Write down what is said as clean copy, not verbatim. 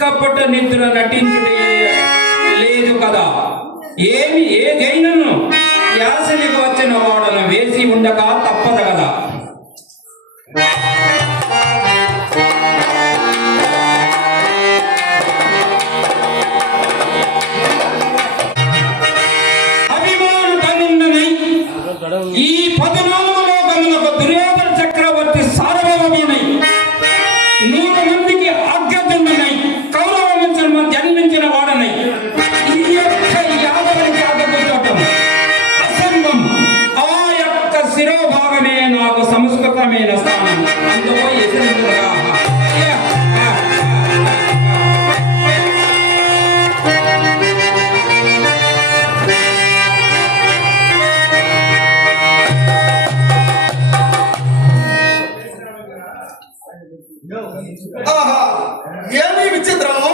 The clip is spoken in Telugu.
కపట నిద్ర నటించుడే లేదు కదా. ఏదైనను యాసనికి వచ్చిన వాడను వేసి ఉండక తప్పదు కదా. ఈ 14 లోకములకు దుర్యోధన చక్రవర్తి సార్వభౌముడై 100 మందికి ఆజ్ఞాతుండనై కౌరవ వంశంలో జన్మించిన వాడనై ఈ యొక్క యాదవునికి ఆగబోటం అసంభవం. ఆ యొక్క శిరోభాగమే నాకు సంస్కృతమైన స్థానం. అందుకో ఏమి విచిత్రము!